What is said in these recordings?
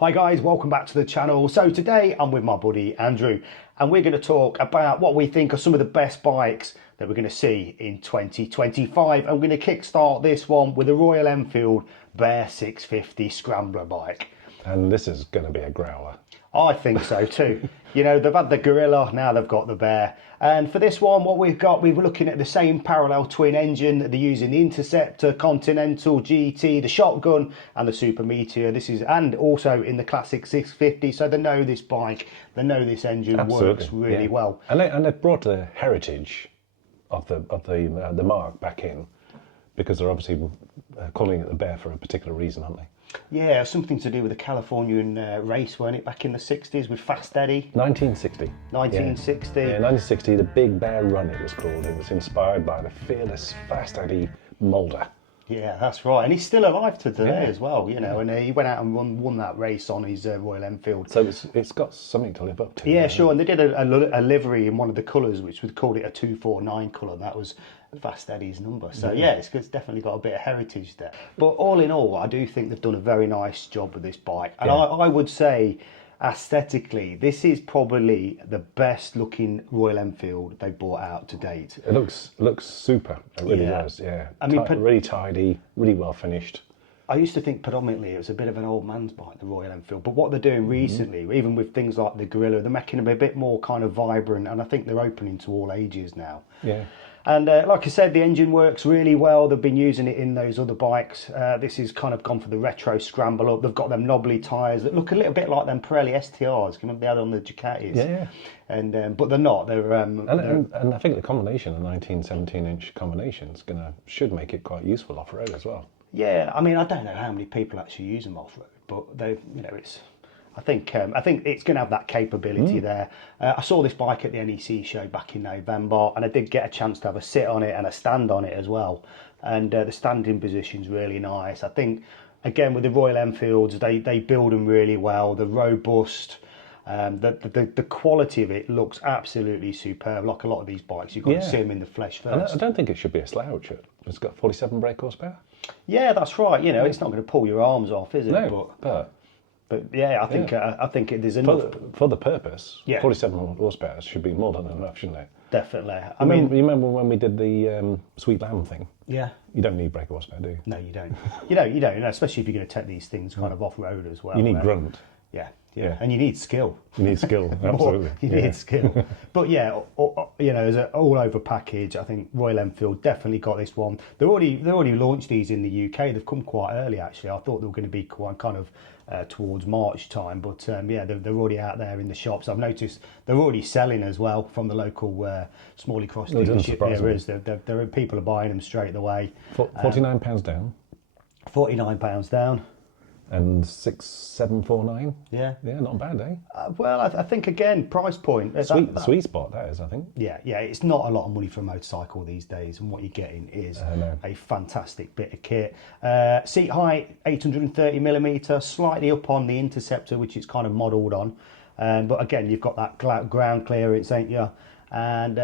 Hi guys, welcome back to the channel. So today I'm with my buddy Andrew and we're going to talk about what we think are some of the best bikes that we're going to see in 2025. I'm going to kickstart this one with a Royal Enfield Bear 650 Scrambler bike. And this is going to be a growler. I think so too. You know, they've had the Gorilla, now they've got the Bear. And for this one, what we've got, we were looking at the same parallel twin engine that they're using, the Interceptor, Continental, GT, the Shotgun and the Super Meteor. This is, and also in the classic 650. So they know this bike, they know this engine works really well. And they brought the heritage of the mark back in, because they're obviously calling it the Bear for a particular reason, aren't they? Yeah, something to do with the Californian race, weren't it, back in the 60s with Fast Eddie? 1960. 1960. Yeah, 1960, the Big Bear Run it was called. It was inspired by the fearless Fast Eddie Mulder. Yeah, that's right. And he's still alive to today as well, you know, and he went out and won that race on his Royal Enfield. So it's got something to live up to. Yeah, sure. And they did a livery in one of the colours, which was called it a 249 colour. That was Fast Eddie's number. So yeah, it's definitely got a bit of heritage there. But all in all, I do think they've done a very nice job with this bike. And I would say, aesthetically, this is probably the best looking Royal Enfield they've brought out to date. It looks super. It really does. Yeah. I mean, really tidy, really well finished. I used to think predominantly it was a bit of an old man's bike, the Royal Enfield. But what they're doing recently, even with things like the Gorilla, they're making them a bit more kind of vibrant, and I think they're opening to all ages now. Yeah. And like I said, the engine works really well. They've been using it in those other bikes. This is kind of gone for the retro scramble up. They've got them knobbly tyres that look a little bit like them Pirelli STRs. Remember they had on the Ducatis? Yeah. And but they're not. They're and I think the combination, the 19-17-inch combination, should make it quite useful off road as well. Yeah, I mean, I don't know how many people actually use them off road, but they, you know, it's. I think it's going to have that capability there. I saw this bike at the NEC show back in November, and I did get a chance to have a sit on it and a stand on it as well. And the standing position's really nice. I think, again, with the Royal Enfields, they build them really well. They're robust. The quality of it looks absolutely superb. Like a lot of these bikes, you've got to see them in the flesh first. I don't think it should be a slouch. It's got 47 brake horsepower. Yeah, that's right. You know, it's not going to pull your arms off, is it? No, But yeah, I think it is enough for the purpose. 47 horsepower should be more than enough, shouldn't it? Definitely. You remember when we did the Sweet Lamb thing? Yeah. You don't need brake horsepower, do you? No, you don't. you don't. Especially if you're going to take these things kind of off road as well. You need grunt. Yeah, and you need skill. You need skill, absolutely. You need skill. But yeah, you know, as an all-over package, I think Royal Enfield definitely got this one. They already launched these in the UK. They've come quite early, actually. I thought they were going to be quite kind of towards March time, but yeah, they're already out there in the shops. I've noticed they're already selling as well from the local Smalley Cross dealership areas. People are buying them straight away. £49 down. £49 down. And 6,749. Yeah, not bad, eh? Well, I think again, price point. Sweet spot that is, I think. Yeah, it's not a lot of money for a motorcycle these days, and what you're getting is a fantastic bit of kit. Seat height 830mm, slightly up on the Interceptor, which it's kind of modelled on. But again, you've got that ground clearance, ain't you? And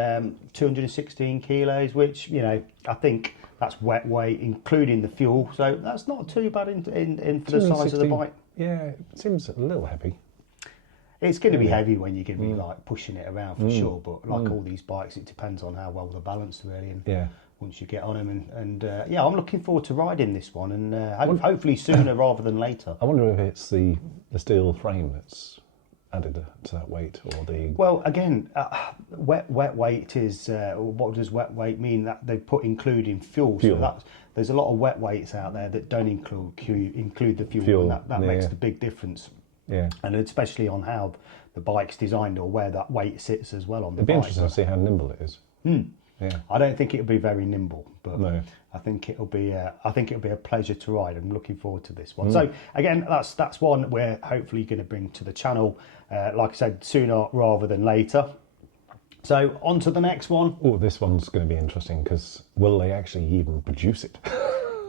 216 kilos, which, you know, I think that's wet weight, including the fuel. So that's not too bad in for the size of the bike. Yeah, it seems a little heavy. It's going to be heavy when you're going to be like pushing it around for sure. But like all these bikes, it depends on how well they're balanced really. And once you get on them, and yeah, I'm looking forward to riding this one, and hopefully sooner rather than later. I wonder if it's the steel frame that's added to that weight, or the... Well, again, wet weight is... what does wet weight mean? That they put including fuel. So there's a lot of wet weights out there that don't include the fuel. And that makes the big difference. Yeah. And especially on how the bike's designed, or where that weight sits as well on the bike. It'd be interesting to see how nimble it is. Yeah. I don't think it'll be very nimble, but I think it'll be a pleasure to ride. I'm looking forward to this one. So again, that's one we're hopefully going to bring to the channel. Like I said, sooner rather than later. So on to the next one. Oh, this one's going to be interesting, because will they actually even produce it?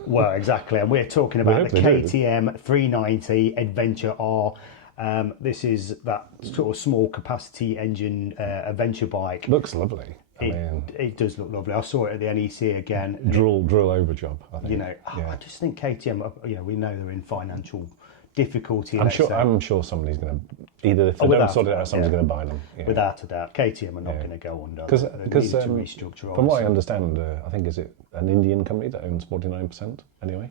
Well, exactly. And we're talking about the KTM 390 Adventure R. This is that sort of small capacity engine adventure bike. Looks lovely. It does look lovely. I saw it at the NEC again. Drill over job, I think. You know, I just think KTM, you know, we know they're in financial difficulty. I'm sure somebody's going to, either if they don't sort it out, somebody's going to buy them. Yeah. Without a doubt. KTM are not going to go under. Because to restructure. From what I understand, I think, is it an Indian company that owns 49% anyway?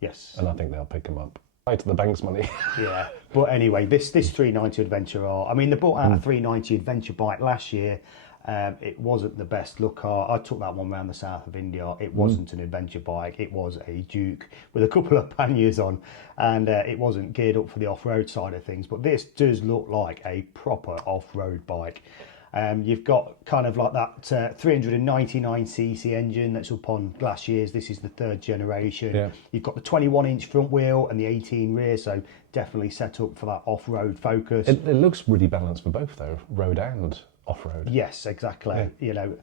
Yes. And I think they'll pick them up. Right to the bank's money. Yeah. But anyway, this 390 Adventure R, I mean, they brought out a 390 Adventure bike last year. It wasn't the best look car. I took that one around the south of India. It wasn't an adventure bike. It was a Duke with a couple of panniers on, and it wasn't geared up for the off-road side of things. But this does look like a proper off-road bike. You've got kind of like that 399cc engine that's up on last year's. This is the third generation. Yeah. You've got the 21-inch front wheel and the 18 rear, so definitely set up for that off-road focus. It looks really balanced for both, though, road and off-road. Yes, exactly. Yeah. You know,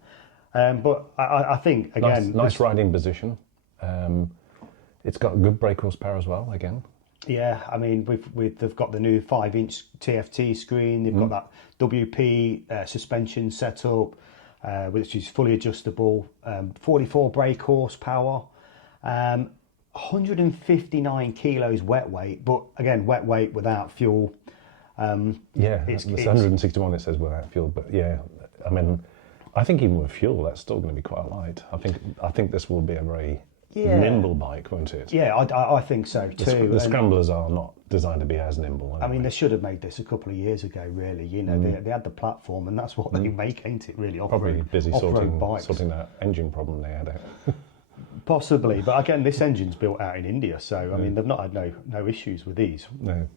but I think again, nice riding position. It's got good brake horsepower as well. Again. Yeah, I mean, they've got the new 5-inch TFT screen. They've got that WP suspension setup, which is fully adjustable. 44 brake horsepower. 159 kilos wet weight, but again, wet weight without fuel. It's 161. It says without fuel, but yeah, I mean, I think even with fuel, that's still going to be quite light. I think this will be a very nimble bike, won't it? Yeah, I think so too. The scramblers are not designed to be as nimble. Anyway. I mean, they should have made this a couple of years ago, really. You know, they had the platform, and that's what they make, ain't it? Really, probably busy sorting that engine problem they had out. Possibly, but again, this engine's built out in India, so I mean, they've not had no issues with these. No.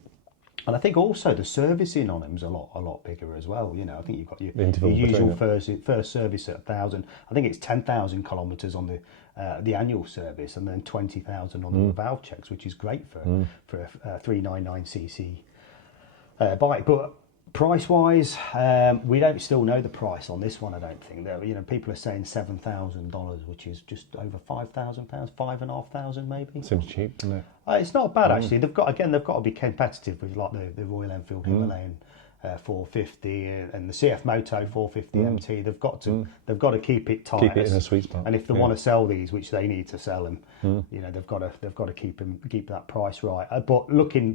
And I think also the servicing on them's a lot bigger as well. You know, I think you've got your usual first service at 1,000. I think it's 10,000 kilometres on the annual service, and then 20,000 on the valve checks, which is great for a 399cc bike. But price wise, we don't still know the price on this one. I don't think that, you know, people are saying $7,000, which is just over £5,000, $5,500 maybe. Seems cheap, doesn't it? It's not bad actually. They've got to be competitive with like the Royal Enfield Himalayan 450 and the CF Moto 450 MT. They've got to keep it tight. Keep it in a sweet spot. And if they want to sell these, which they need to sell them, you know, they've got to keep that price right. But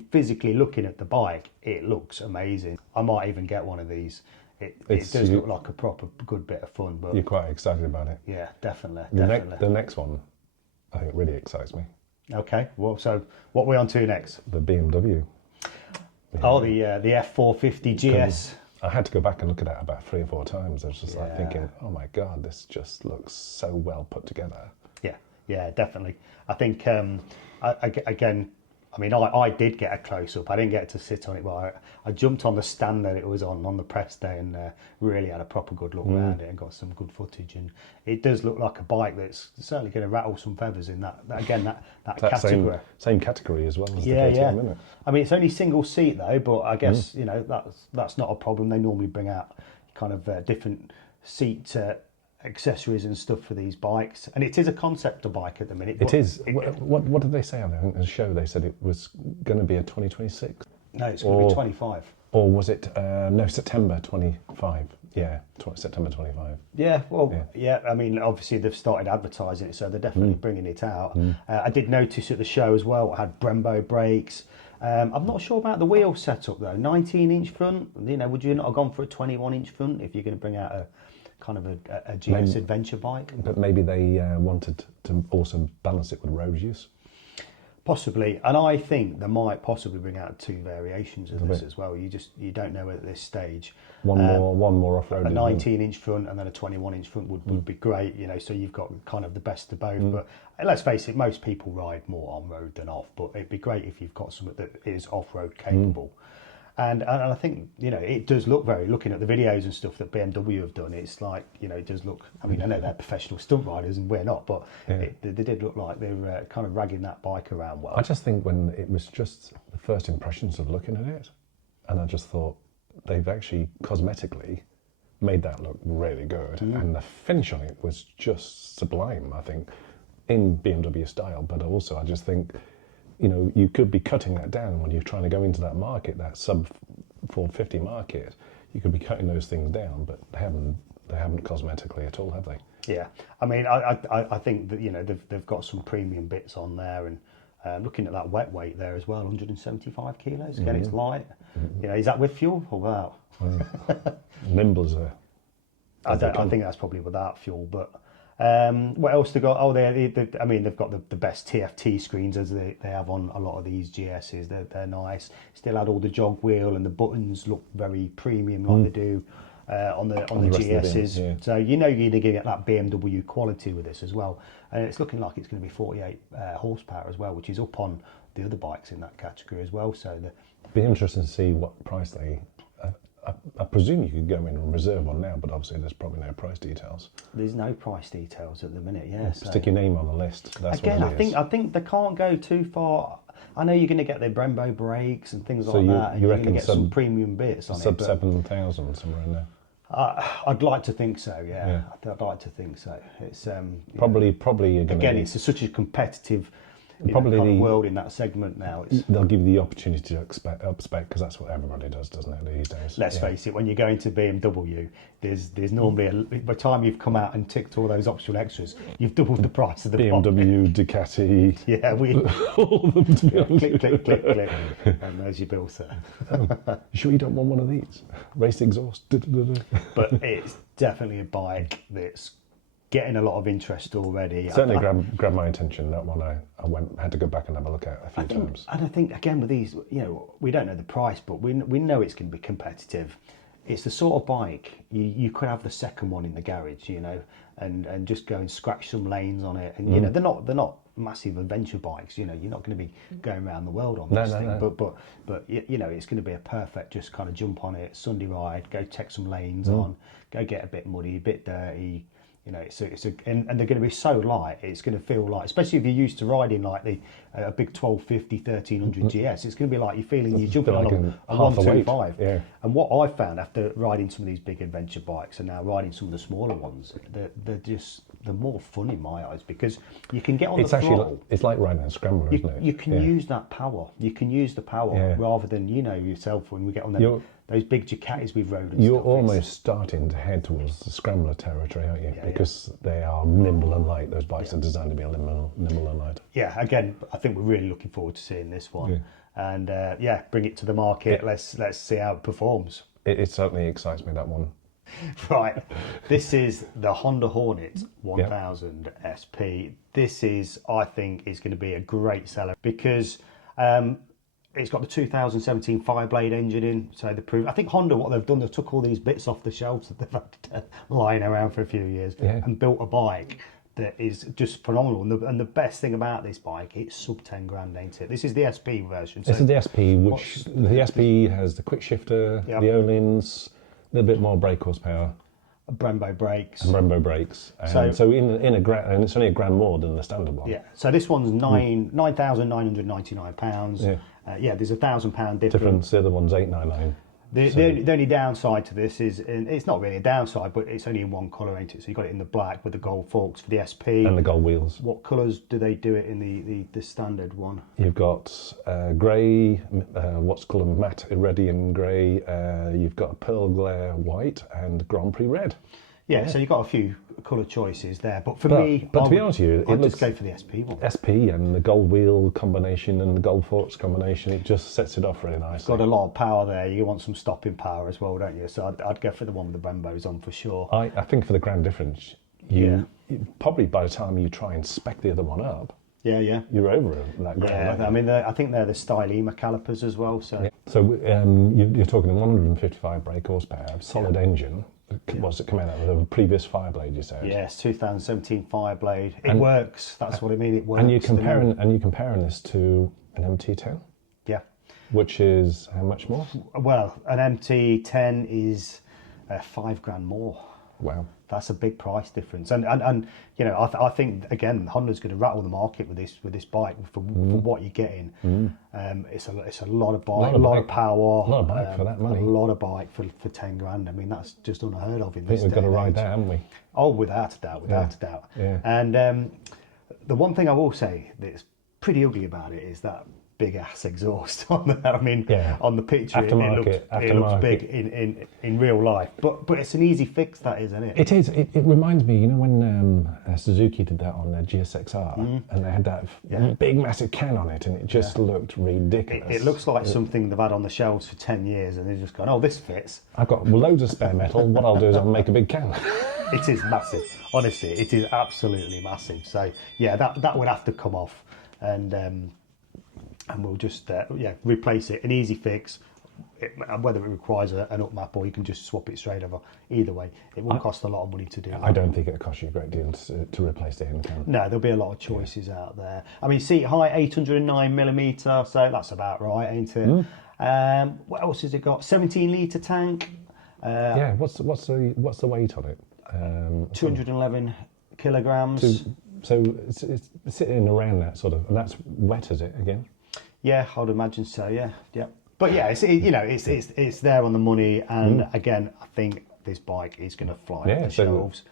physically looking at the bike, it looks amazing. I might even get one of these. It does look like a proper good bit of fun. But you're quite excited about it. Yeah, definitely. The next one, I think, really excites me. Okay. Well, so what are we on to next? The BMW. Oh, the F450 GS. I had to go back and look at that about 3 or 4 times. I was just like thinking, oh my God, this just looks so well put together. Yeah, definitely. I think, again, I mean, I did get a close-up. I didn't get to sit on it, but I jumped on the stand that it was on the press day and really had a proper good look around it and got some good footage. And it does look like a bike that's certainly going to rattle some feathers in that category. Same category as well as the KTM, isn't it? I mean, it's only single seat though, but I guess, you know, that's not a problem. They normally bring out kind of different seat accessories and stuff for these bikes, and it is a concept bike at the minute. It is. What did they say on the show? They said it was going to be a 2026. No, it's going to be 25. Or was it September 25? Yeah, September 25. Yeah, well, yeah. I mean, obviously they've started advertising it, so they're definitely bringing it out. I did notice at the show as well, it had Brembo brakes. I'm not sure about the wheel setup though. 19-inch front. You know, would you not have gone for a 21-inch front if you're going to bring out a kind of a GS adventure bike? But maybe they wanted to also balance it with road use. Possibly, and I think they might possibly bring out 2 variations of this as well. You don't know at this stage. One more off-road. A 19-inch front and then a 21-inch front would be great. You know, so you've got kind of the best of both. But let's face it, most people ride more on road than off. But it'd be great if you've got something that is off-road capable. And I think, you know, it does look looking at the videos and stuff that BMW have done, it's like, you know, it does look, I mean, I know they're professional stunt riders and we're not, but they did look like they were kind of ragging that bike around well. I just think when it was just the first impressions of looking at it, and I just thought they've actually cosmetically made that look really good. And the finish on it was just sublime, I think, in BMW style, but also I just think, you know, you could be cutting that down when you're trying to go into that market, that sub 450 market. You could be cutting those things down, but they haven't cosmetically at all, have they? Yeah, I mean, I think that, you know, they've got some premium bits on there, and Looking at that wet weight there as well, 175 kilos. Again, it's light. You know, is that with fuel or without? Nimble as a... I think that's probably without fuel. But what else they got? Oh, I mean, they've got the best TFT screens as they have on a lot of these GSs. They're nice. Still had all the jog wheel, and the buttons look very premium like they do on the GSs. So you know you're going to get that BMW quality with this as well. And it's looking like it's going to be 48 horsepower as well, which is up on the other bikes in that category as well. So be interesting to see what price they... I presume you could go in and reserve one now, but obviously there's probably no price details. There's no price details at the minute, So. Stick your name on the list. That's again, what it is. I think they can't go too far. I know you're going to get their Brembo brakes and things like that, and you're going to get some premium bits on it. Sub 7,000 somewhere in there. I'd like to think so. Yeah. I'd like to think so. It's probably you're going again. It's such a competitive. Kind of world in that segment now. They'll give you the opportunity to up spec because that's what everybody does, doesn't it, these days? Let's face it, when you go into BMW, there's normally, by the time you've come out and ticked all those optional extras, you've doubled the price of the BMW, Ducati. Yeah, all of them, to be honest. Click. And there's your bill, sir. You sure you don't want one of these? Race exhaust. But it's definitely a bike that's getting a lot of interest already. Certainly grabbed my attention. That one I had to go back and have a look at a few times. And I think again with these, you know, we don't know the price, but we know it's going to be competitive. It's the sort of bike you could have the second one in the garage, you know, and just go and scratch some lanes on it. And you know, they're not massive adventure bikes. You know, you're not going to be going around the world on this thing. No. But you know, it's going to be a perfect just kind of jump on it, Sunday ride, go take some lanes on, go get a bit muddy, a bit dirty. You know, and they're going to be so light. It's going to feel like, especially if you're used to riding like a big 1250 1300 GS, it's going to be like you're feeling you're jumping like on a 125. Yeah. And what I've found after riding some of these big adventure bikes and now riding some of the smaller ones, they're more fun in my eyes because you can get on the throttle. It's like riding a scrambler, isn't it? You can use that power. You can use the power rather than, you know, yourself when we get on those big Ducatis we've rode and You're almost starting to head towards the scrambler territory, aren't you? Because they are nimble and light. Those bikes are designed to be nimble and light. Yeah, again, I think we're really looking forward to seeing this one. Yeah. And bring it to the market. Yeah. Let's see how it performs. It certainly excites me, that one. Right, this is the Honda Hornet 1000 SP. This is, I think, is going to be a great seller because it's got the 2017 five-blade engine in, so they prove. I think Honda, what they've done, they've took all these bits off the shelves that they've had lying around for a few years and built a bike that is just phenomenal. And the best thing about this bike, it's sub 10 grand, ain't it? This is the SP version. This is the SP, which the SP has the quick shifter, the O-lins, a little bit more brake horsepower. Brembo brakes. So in a grand, and it's only a grand more than the standard one. Yeah. So this one's £9,999. Yeah. There's £1,000 difference. The other one's $899. The only downside to this is, and it's not really a downside, but it's only in one colour, ain't it? So you've got it in the black with the gold forks for the SP. And the gold wheels. What colours do they do it in the standard one? You've got grey, what's called a matte Iridium grey, you've got a pearl glare white and Grand Prix red. Yeah, so you've got a few colour choices there, but to be honest with you, I'd just go for the SP one. SP and the gold wheel combination and the gold forks combination, it just sets it off really nicely. It's got a lot of power there. You want some stopping power as well, don't you? So I'd go for the one with the Brembos on for sure. I think for the grand difference, you probably by the time you try and spec the other one up, you're over that grand. Yeah, I mean, I think they're the Stylema calipers as well. So, you're talking 155 brake horsepower, solid engine. What's it coming out with? A previous Fireblade, you said? Yes, 2017 Fireblade. It works. That's what I mean. It works. And you're comparing this to an MT10. Yeah. Which is how much more? Well, an MT10 is £5 grand more. Wow. That's a big price difference, and you know, I think again Honda's going to rattle the market with this bike for what you're getting. It's a lot of bike, a lot of power, a lot of bike for that money, a lot of bike for 10 grand. I mean, that's just unheard of in this day. We've got to ride that, haven't we? Oh, without a doubt. Yeah. And the one thing I will say that's pretty ugly about it is that big ass exhaust on there. I mean, Yeah. on the picture, it looks big in real life. But it's an easy fix, that is, isn't it? It is. It reminds me, you know, when Suzuki did that on their GSXR, and they had that big, massive can on it, and it just looked ridiculous. It looks like something they've had on the shelves for 10 years, and they've just gone, oh, this fits. I've got loads of spare metal. What I'll do is I'll make a big can. It is massive. Honestly, it is absolutely massive. So, yeah, that would have to come off, and we'll just replace it. An easy fix. Whether it requires an up map or you can just swap it straight over. Either way, it will cost a lot of money to do. I don't think it'll cost you a great deal to replace the end can. No, there'll be a lot of choices out there. I mean, seat height 809mm, so that's about right, ain't it? What else has it got? 17-litre tank. What's the weight on it? 211 kilograms. So it's sitting around that sort of, and that's wet, is it again? Yeah, I'd imagine so. Yeah. But yeah, it's there on the money, and again, I think this bike is going to fly off the shelves.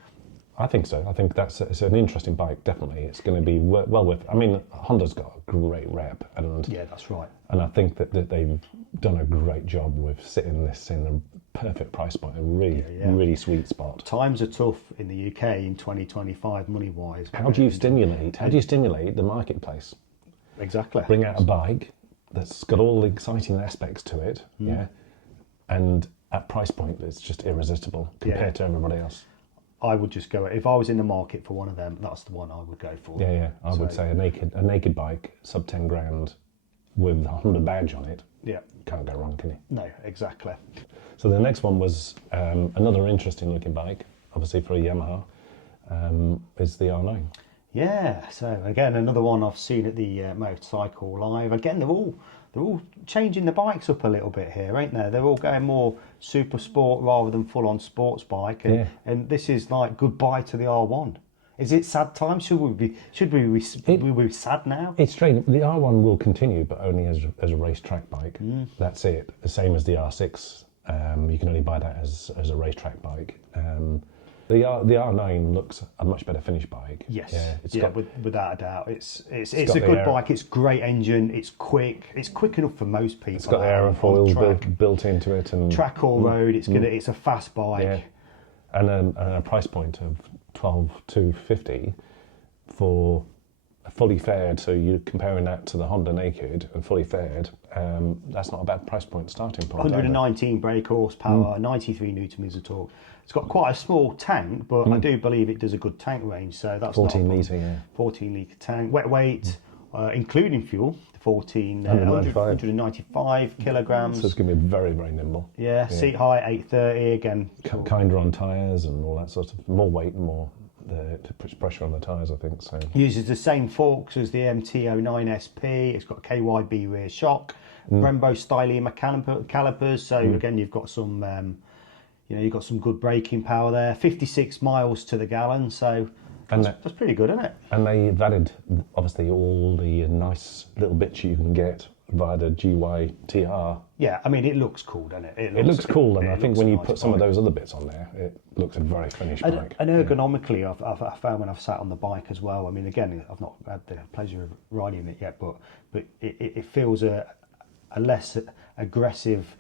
I think so. I think it's an interesting bike. Definitely, it's going to be well worth. I mean, Honda's got a great rep, and yeah, that's right. And I think that they've done a great job with sitting this in a perfect price point, a really sweet spot. Times are tough in the UK in 2025, money wise. How do you stimulate the marketplace? Exactly. Bring out a bike that's got all the exciting aspects to it, and at price point that's just irresistible compared to everybody else. I would just go, if I was in the market for one of them, that's the one I would go for. Yeah. I would say a naked bike, sub 10 grand, with a Honda badge on it. Yeah. Can't go wrong, can you? No, exactly. So the next one was another interesting looking bike, obviously for a Yamaha, is the R9. Yeah, so again, another one I've seen at the Motorcycle Live. Again, they're all changing the bikes up a little bit here, ain't they? They're all going more super sport rather than full on sports bike, and this is like goodbye to the R1. Is it sad time? Should we be sad now? It's strange. The R1 will continue, but only as a racetrack bike. That's it. The same as the R6. You can only buy that as a racetrack bike. The R9 looks a much better finished bike. Yes, without a doubt. It's a good bike. It's great engine. It's quick. It's quick enough for most people. It's got aerofoils built into it, and track or road. It's a fast bike, and a price point of 12,250 for a fully faired. So you're comparing that to the Honda Naked and fully faired. That's not a bad price point starting point. 119 brake horsepower, 93 newton-meters of torque. It's got quite a small tank, but I do believe it does a good tank range. So that's 14 litre, 14 litre tank. Wet weight, including fuel, 195 kilograms. So it's going to be very, very nimble. Yeah. Seat height 830 again. Kinder on tyres and all that sort of more weight and more to put pressure on the tyres, I think. So uses the same forks as the MT09SP. It's got KYB rear shock, Brembo styling calipers. So again, you've got some. You've got some good braking power there. 56 miles to the gallon, so that's pretty good, isn't it? And they've added, obviously, all the nice little bits you can get via the GY-TR. Yeah, I mean, it looks cool, doesn't it? It looks cool, and I think when you put some of those other bits on there, it looks a very finished bike. And ergonomically, I've found when I've sat on the bike as well, I mean, again, I've not had the pleasure of riding it yet, but it feels a less aggressive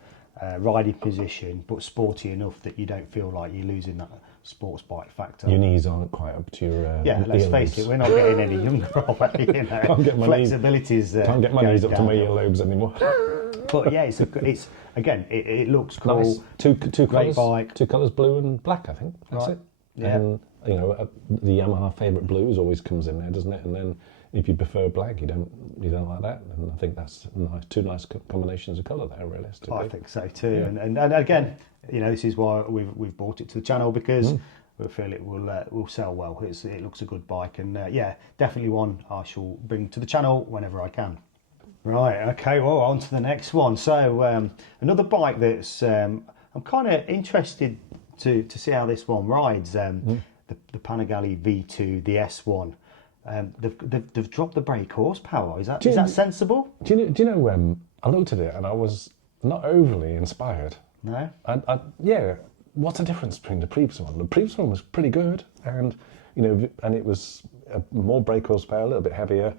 riding position, but sporty enough that you don't feel like you're losing that sports bike factor. Your knees aren't quite up to your let's face it, we're not getting any younger, are we? Flexibility's can't get my knees up to my earlobes anymore. But yeah, it's again, it looks cool. Nice. Two great colours, bike. 2 colours, blue and black, I think. That's it. Yeah. And the Yamaha favourite blues always comes in there, doesn't it? And then if you prefer black, you don't like that. And I think that's nice. 2 nice combinations of colour there, realistically. I think so too. Yeah. And again, this is why we've brought it to the channel, because we feel it will sell well. It looks a good bike, and definitely one I shall bring to the channel whenever I can. Right. Okay. Well, on to the next one. So another bike that's I'm kind of interested to see how this one rides. The Panigale V2, the S1. They've dropped the brake horsepower. Is that sensible? Do you know? I looked at it and I was not overly inspired. No. What's the difference between the previous one? The previous one was pretty good, and it was more brake horsepower, a little bit heavier,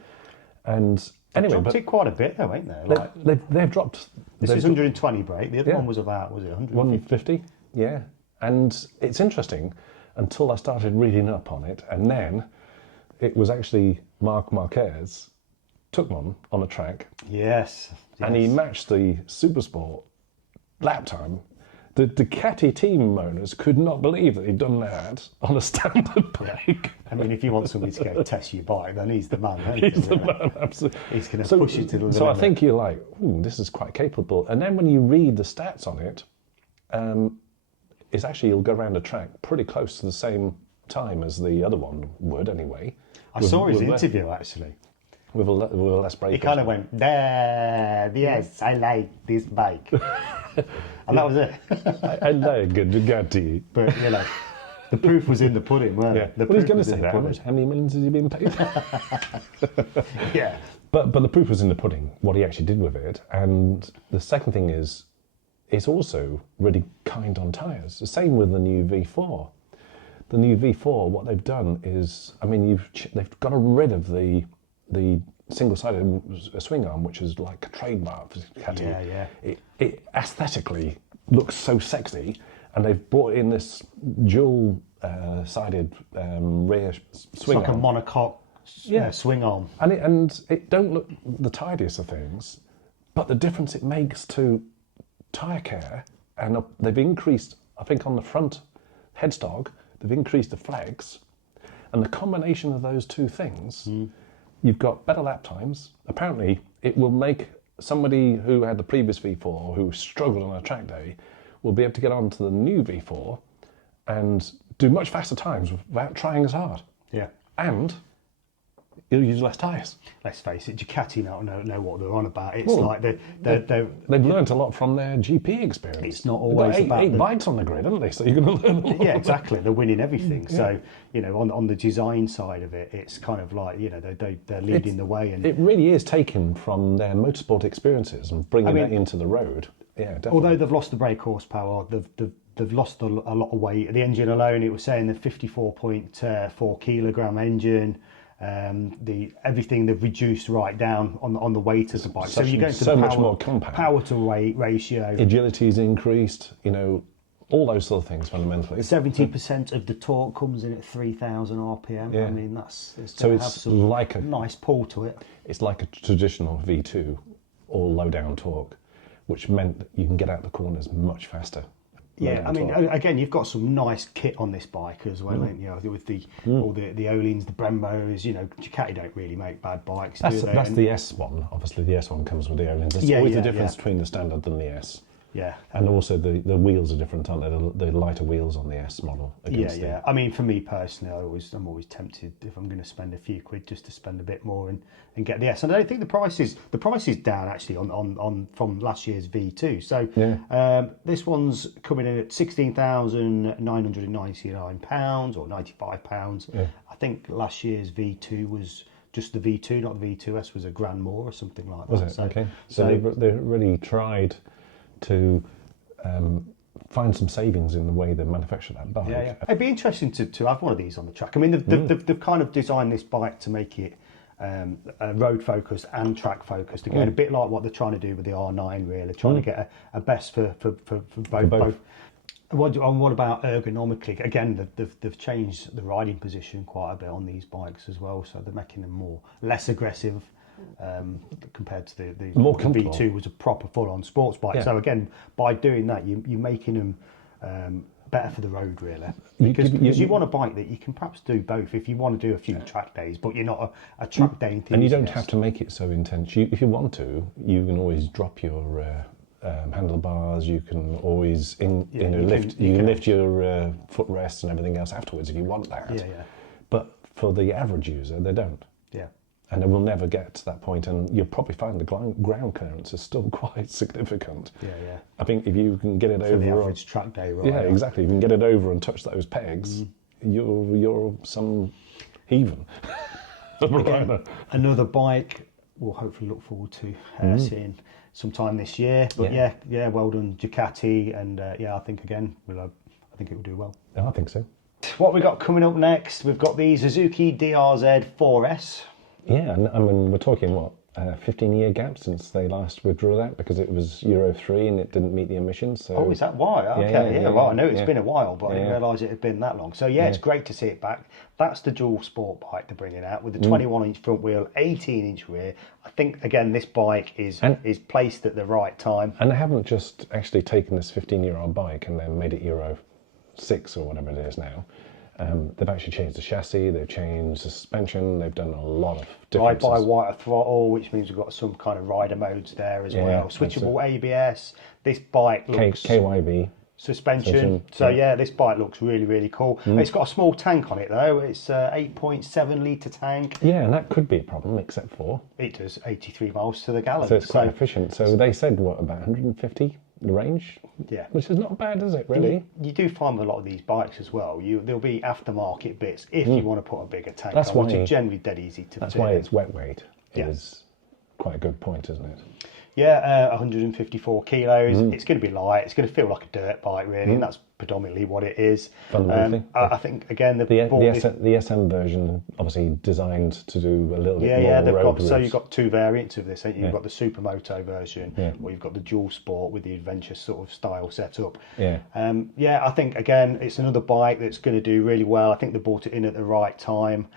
and Anyway, dropped but it quite a bit though, ain't they? Like, they've dropped. this is 120 brake. The other Yeah. one was about, was it 150? 150, yeah. And it's interesting until I started reading up on it, and then it was actually Marc Marquez took one on a track, Yes. and he matched the Supersport lap time. The Ducati team owners could not believe that he'd done that on a standard bike. I mean, if you want somebody to go test your bike, then he's the man. He's the man, absolutely. He's going to push you to the limit. So I think you're like, ooh, this is quite capable. And then when you read the stats on it, it's actually, you'll go around a track pretty close to the same time as the other one would anyway. I saw his interview actually. With a less brake. He kind of went, there, yes, I like this bike. And that was it. I like a Ducati. But, you know, the proof was in the pudding, weren't Yeah. it? The Well, he's proof going to was say in the that. pudding. How many millions has he been paid? Yeah. But the proof was in the pudding, what he actually did with it. And the second thing is, it's also really kind on tyres. The same with the new V4. The new V4, what they've done is, I mean, they've got rid of the single-sided swing arm, which is like a trademark for Ducati. Yeah, yeah. It aesthetically looks so sexy, and they've brought in this dual-sided rear swing It's like arm. a monocoque swing arm. And it don't look the tidiest of things, but the difference it makes to tyre care, and they've increased, I think, on the front headstock, they've increased the flags, and the combination of those two things, you've got better lap times. Apparently, it will make somebody who had the previous V4, who struggled on a track day, will be able to get onto the new V4 and do much faster times without trying as hard. Yeah. And you'll use less tyres. Let's face it, Ducati know what they're on about. It's Well, like they're They've learnt a lot from their GP experience. It's not They've got always about eight the- bikes on the grid, haven't they? So you're going to learn a lot. yeah, exactly. They're winning everything. So, you know, on the design side of it, it's kind of like, you know, they're leading the way. And It really is taken from their motorsport experiences and bringing that into the road. Yeah, definitely. although they've lost the brake horsepower, they've lost a lot of weight. The engine alone, it was saying the 54.4 kilogram engine. Everything they've reduced right down on the weight of the bike. So you go to so the much more compact. power to weight ratio. Agility's increased, you know, all those sort of things fundamentally. 70% of the torque comes in at 3,000 RPM. Yeah. I mean, it's So going to have it's some like a nice pull to it. It's like a traditional V2, all low down torque, which meant that you can get out the corners much faster. Yeah, low I mean, torque. again, you've got some nice kit on this bike as well, ain't you? With all the Olins, the Brembos. You know, Ducati don't really make bad bikes, do they? That's And- the S1. Obviously, the S1 comes with the O-rings. There's Yeah, always yeah, the difference yeah. between the standard and the S. Yeah. And also the wheels are different, aren't they? The lighter wheels on the S model. Yeah, against yeah. I mean, for me personally, I'm always tempted if I'm going to spend a few quid just to spend a bit more and get the S. And I don't think the price is down actually on from last year's V2. So this one's coming in at £16,999 or £95. Yeah. I think last year's V2 was just the V2, not the V2S, was a grand more or something like that. Was it? Okay. So they really tried to find some savings in the way they manufacture that bike. Yeah, yeah. It'd be interesting to have one of these on the track. I mean, they've kind of designed this bike to make it road focused and track focused. Again, a bit like what they're trying to do with the R9. Really, trying to get a best for both. What about ergonomically? Again, they've changed the riding position quite a bit on these bikes as well. So they're making them less aggressive. Compared to the More comfortable. V2 was a proper full-on sports bike. Yeah. So again, by doing that, you're making them better for the road, really. You- Because you- you want a bike that you can perhaps do both if you want to do a few track days, but you're not a track day enthusiast. And you don't have to make it so intense. If you want to, you can always drop your handlebars. You can always lift your footrest and everything else afterwards if you want that. Yeah, yeah. But for the average user, they don't. Yeah. And they will never get to that point, and you'll probably find the ground clearance is still quite significant. Yeah, yeah. I think if you can get it For over, the average track day, right? yeah, exactly. If you can get it over and touch those pegs, you're some heathen. Again, another bike we'll hopefully look forward to seeing sometime this year. But yeah, well done Ducati, and I think again, I think it will do well. Yeah, I think so. What we got coming up next? We've got the Suzuki DRZ-4S. Yeah, and I mean, we're talking what, 15-year gap since they last withdrew that because it was Euro 3 and it didn't meet the emissions. So Oh, is that why? Okay, yeah. Well, I know it's been a while, but I didn't realise it had been that long. So yeah, it's great to see it back. That's the dual sport bike they're bringing out with the 21-inch front wheel, 18-inch rear. I think again this bike is placed at the right time. And they haven't just actually taken this 15-year-old bike and then made it Euro 6 or whatever it is now. They've actually changed the chassis, they've changed the suspension, they've done a lot of differences. Ride-by-wire throttle, which means we've got some kind of rider modes there as well. Switchable ABS. This bike looks... KYB. Suspension. So yeah, this bike looks really, really cool. It's got a small tank on it though. It's a 8.7 litre tank. Yeah, and that could be a problem, except for... It does 83 miles to the gallon. So it's quite efficient. So they said, what, about 150 range? Yeah. Which is not bad, is it, really? You do find with a lot of these bikes as well, there'll be aftermarket bits if you want to put a bigger tank on, which is generally dead easy to do. That's why its wet weight is quite a good point, isn't it? Yeah, 154 kilos. It's going to be light. It's going to feel like a dirt bike, really, and that's predominantly what it is. Fundamentally. I think, again, the SM version, obviously designed to do a little bit more road routes. So you've got two variants of this. You've got the Supermoto version, or you've got the dual sport with the adventure sort of style setup. Yeah. I think, again, it's another bike that's going to do really well. I think they brought it in at the right time.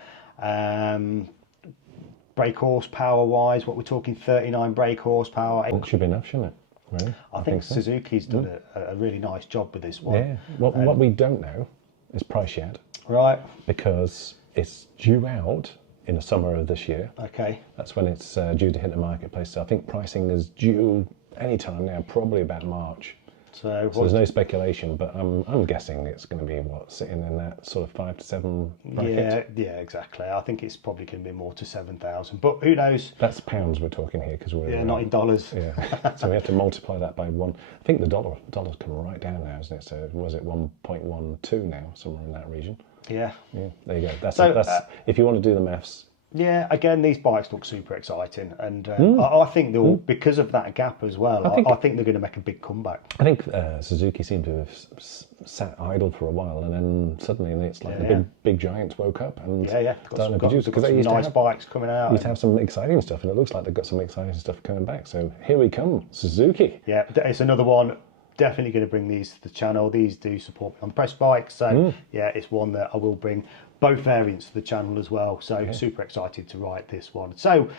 Brake horsepower wise, what we're talking, 39 brake horsepower. It should be enough, shouldn't it? Really? I think so. Suzuki's done a really nice job with this one. Yeah. What we don't know is price yet. Right. Because it's due out in the summer of this year. Okay. That's when it's due to hit the marketplace. So I think pricing is due any time now, probably about March. So there's no speculation, but I'm guessing it's going to be sitting in that sort of 5 to 7 bracket. Yeah, exactly. I think it's probably going to be more to 7,000, but who knows? That's pounds we're talking here because we're not in dollars. Yeah, so we have to multiply that by 1. I think the dollar's come right down now, isn't it? So was it 1.12 now, somewhere in that region? Yeah. There you go. That's if you want to do the maths. Yeah, again, these bikes look super exciting, and I think they'll, because of that gap as well, I think they're going to make a big comeback. I think Suzuki seemed to have sat idle for a while, and then suddenly it's like the big giants woke up and started to produce. Because they used to have bikes coming out. Used to have some exciting stuff, and it looks like they've got some exciting stuff coming back. So here we come, Suzuki. Yeah, it's another one. Definitely going to bring these to the channel. These do support me on press bikes, so yeah, it's one that I will bring both variants to the channel as well. So super excited to ride this one. So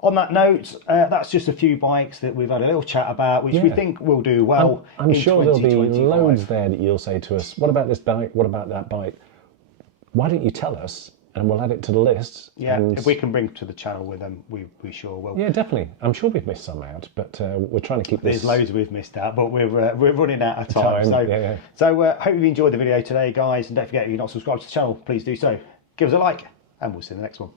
on that note, that's just a few bikes that we've had a little chat about, which we think will do well. I'm sure there'll be loads there that you'll say to us, what about this bike? What about that bike? Why don't you tell us? And we'll add it to the list. Yeah, if we can bring to the channel with them, we sure will. Yeah, definitely. I'm sure we've missed some out, but we're trying to keep this... There's loads we've missed out, but we're running out of time. So hope you enjoyed the video today, guys. And don't forget, if you're not subscribed to the channel, please do so. Give us a like, and we'll see you in the next one.